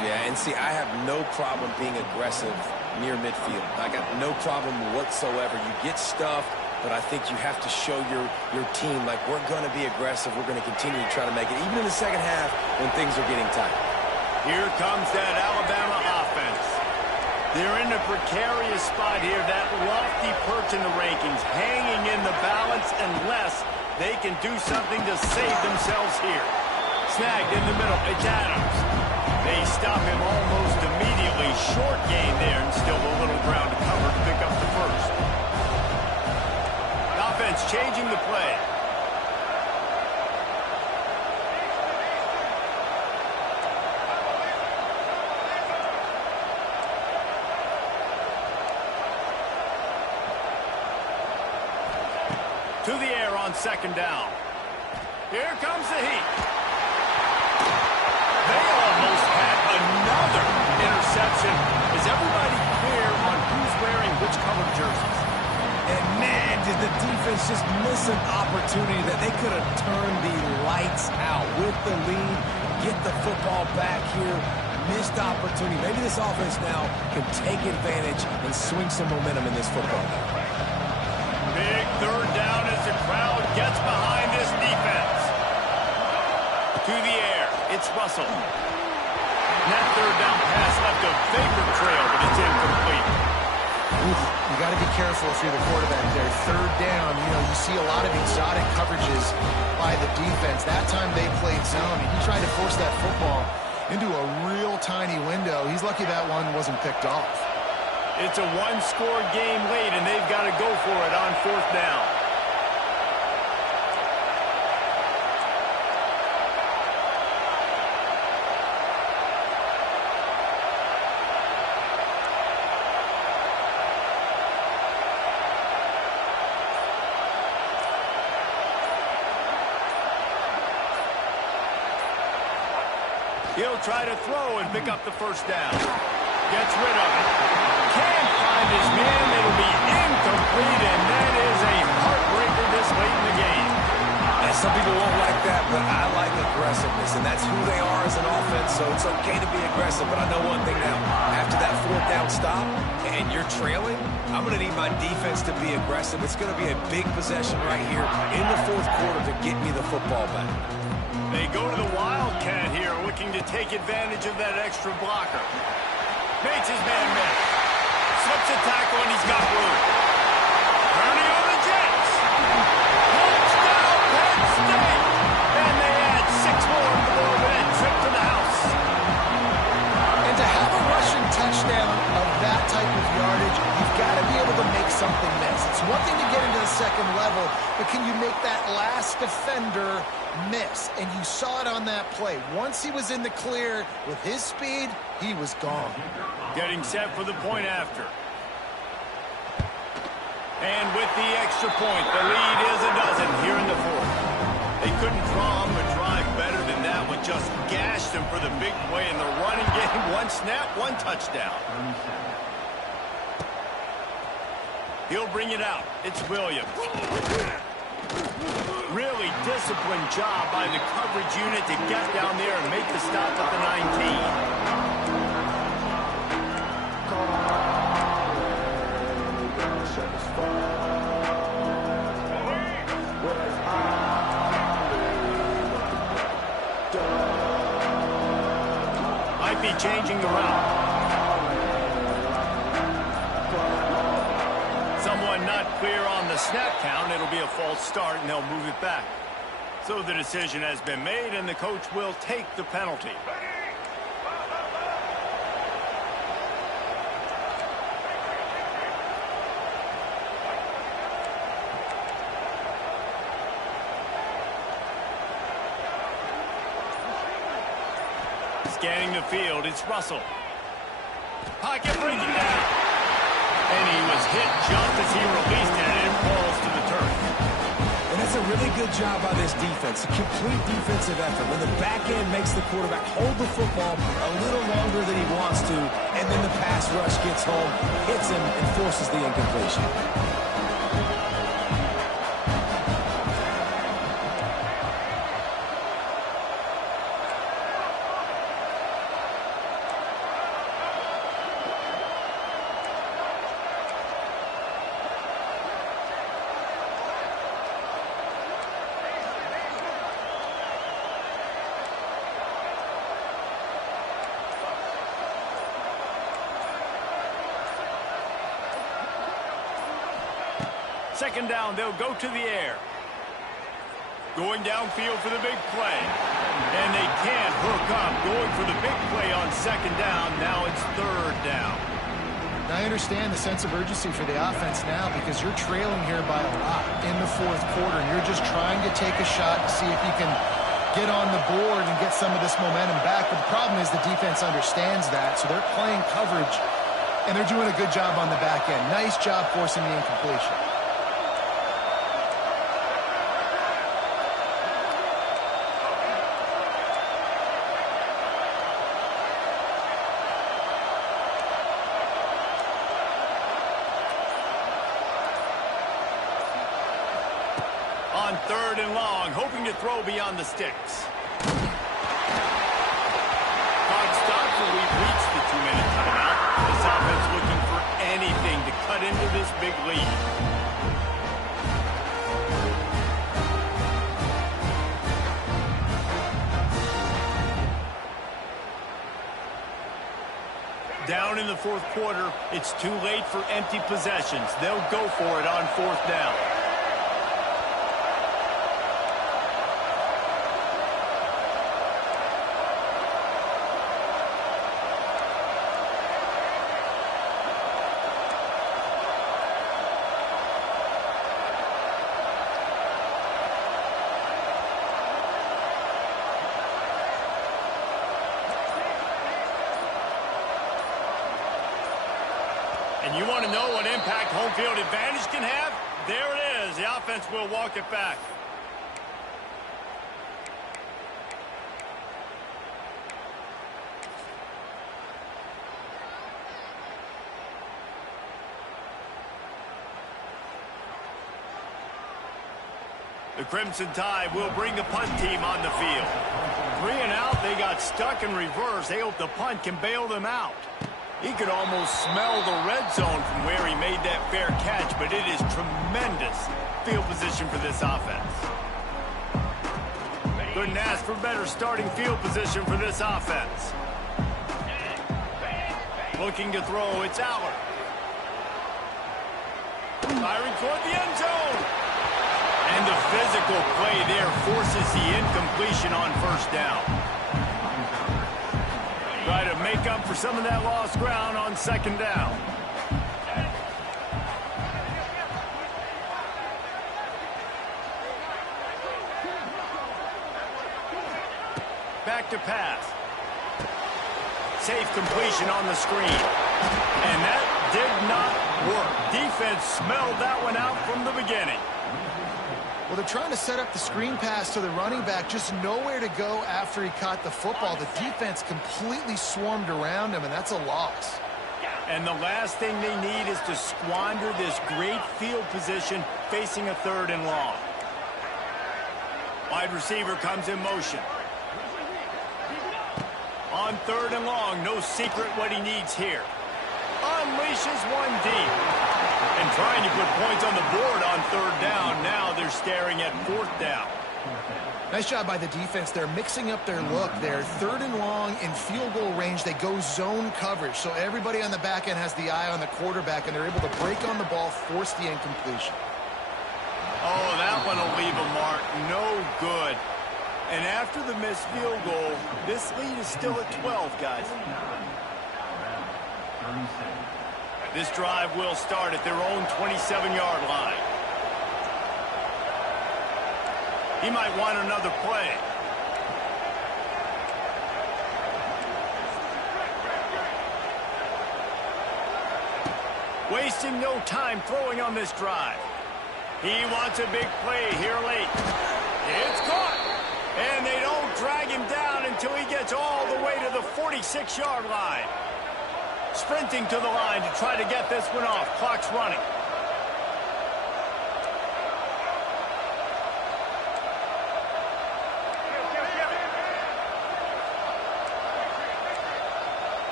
Yeah, and see, I have no problem being aggressive near midfield. I got no problem whatsoever. You get stuffed, but I think you have to show your team, like, we're going to be aggressive. We're going to continue to try to make it, even in the second half when things are getting tight. Here comes that Alabama offense. They're in a precarious spot here, that lofty perch in the rankings, hanging in the balance unless they can do something to save themselves here. Snagged in the middle, it's Adams. They stop him almost immediately. Short gain there and still a little ground to cover to pick up the first. Offense changing the play. To the air on second down. Here comes the heat. They almost had another interception. Is everybody clear on who's wearing which colored jerseys? And man, did the defense just miss an opportunity that they could have turned the lights out with the lead, get the football back here. Missed opportunity. Maybe this offense now can take advantage and swing some momentum in this football game. Big third down as the crowd gets behind this defense. To the air, it's Russell. And that third down pass left a vapor trail, but it's incomplete. Oof, you got to be careful if you're the quarterback there. Third down, you see a lot of exotic coverages by the defense. That time they played zone, and he tried to force that football into a real tiny window. He's lucky that one wasn't picked off. It's a one-score game late, and they've got to go for it on fourth down. He'll try to throw and pick up the first down. Gets rid of it. Can't find his man. It'll be incomplete, and that is a heartbreaker this late in the game. And some people won't like that, but I like aggressiveness, and that's who they are as an offense, so it's okay to be aggressive. But I know one thing now. After that fourth down stop and you're trailing, I'm going to need my defense to be aggressive. It's going to be a big possession right here in the fourth quarter to get me the football back. They go to the Wildcat here, looking to take advantage of that extra blocker. Makes his man miss. Slips a tackle, and he's got room. Turning on the Jets. Touchdown, Penn State. And they add 6 more for that trip to the house. And to have a rushing touchdown of that type of yardage, you've got to be able to make something miss. It's one thing to get into the second level, but can you make that last defender miss? And you saw it on that play. Once he was in the clear with his speed, he was gone. Getting set for the point after. And with the extra point, the lead is a dozen here in the fourth. They couldn't draw him a drive better than that one. Just gashed him for the big play in the running game. One snap, one touchdown. He'll bring it out. It's Williams. Really disciplined job by the coverage unit to get down there and make the stop at the 19. Might be changing the route. Someone not clear on the snap count. It'll be a false start, and they'll move it back. So the decision has been made, and the coach will take the penalty. Scanning the field, it's Russell. Pocket breaking down. And he was hit just as he released it, and it falls to the turf. And that's a really good job by this defense, a complete defensive effort. When the back end makes the quarterback hold the football a little longer than he wants to, and then the pass rush gets home, hits him, and forces the incompletion. Second down, they'll go to the air. Going downfield for the big play. And they can't hook up. Going for the big play on second down. Now it's third down. I understand the sense of urgency for the offense now because you're trailing here by a lot in the fourth quarter. And you're just trying to take a shot to see if you can get on the board and get some of this momentum back. But the problem is the defense understands that. So they're playing coverage, and they're doing a good job on the back end. Nice job forcing the incompletion. On third and long, hoping to throw beyond the sticks. Clock stops, and we've reached the 2-minute timeout. This offense looking for anything to cut into this big lead. Down in the fourth quarter, it's too late for empty possessions. They'll go for it on fourth down. And you want to know what impact home field advantage can have? There it is. The offense will walk it back. The Crimson Tide will bring the punt team on the field. 3 and out, they got stuck in reverse. They hope the punt can bail them out. He could almost smell the red zone from where he made that fair catch, but it is tremendous field position for this offense. Couldn't ask for better starting field position for this offense. Looking to throw, it's Aller. Firing toward the end zone. And the physical play there forces the incompletion on first down. Try to make up for some of that lost ground on second down. Back to pass. Safe completion on the screen. And that did not work. Defense smelled that one out from the beginning. Well, they're trying to set up the screen pass to the running back, just nowhere to go after he caught the football. The defense completely swarmed around him, and that's a loss. And the last thing they need is to squander this great field position facing a 3rd and long. Wide receiver comes in motion. On 3rd and long, no secret what he needs here. Unleashes one deep. And trying to put points on the board on 3rd down. Now they're staring at 4th down. Nice job by the defense. They're mixing up their look. They're 3rd and long in field goal range. They go zone coverage. So everybody on the back end has the eye on the quarterback, and they're able to break on the ball, force the incompletion. Oh, that one will leave a mark. No good. And after the missed field goal, this lead is still at 12, guys. This drive will start at their own 27-yard line. He might want another play. Wasting no time throwing on this drive. He wants a big play here late. It's caught. And they don't drag him down until he gets all the way to the 46-yard line. Sprinting to the line to try to get this one off. Clock's running.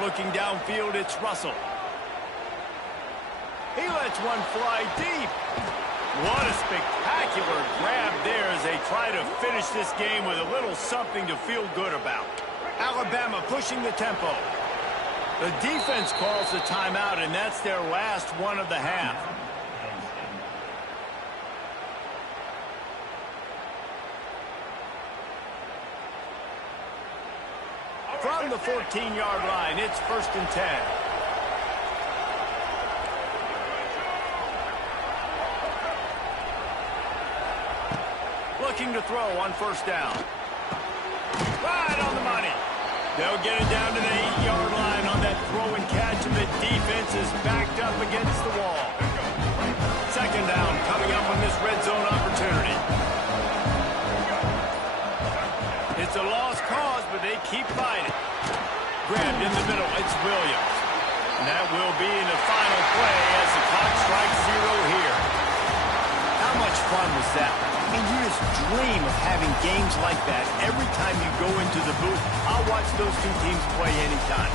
Looking downfield, it's Russell. He lets one fly deep. What a spectacular grab there as they try to finish this game with a little something to feel good about. Alabama pushing the tempo. The defense calls the timeout, and that's their last one of the half. From the 14-yard line, it's 1st and 10. Looking to throw on 1st down. Right on the money. They'll get it down to the 8-yard line on that throw and catch, and the defense is backed up against the wall. 2nd down coming up on this red zone opportunity. It's a lost cause, but they keep fighting. Grabbed in the middle, it's Williams. And that will be in the final play as the clock strikes 0 here. How much fun was that? I mean, you just dream of having games like that every time you go into the booth. I'll watch those two teams play anytime.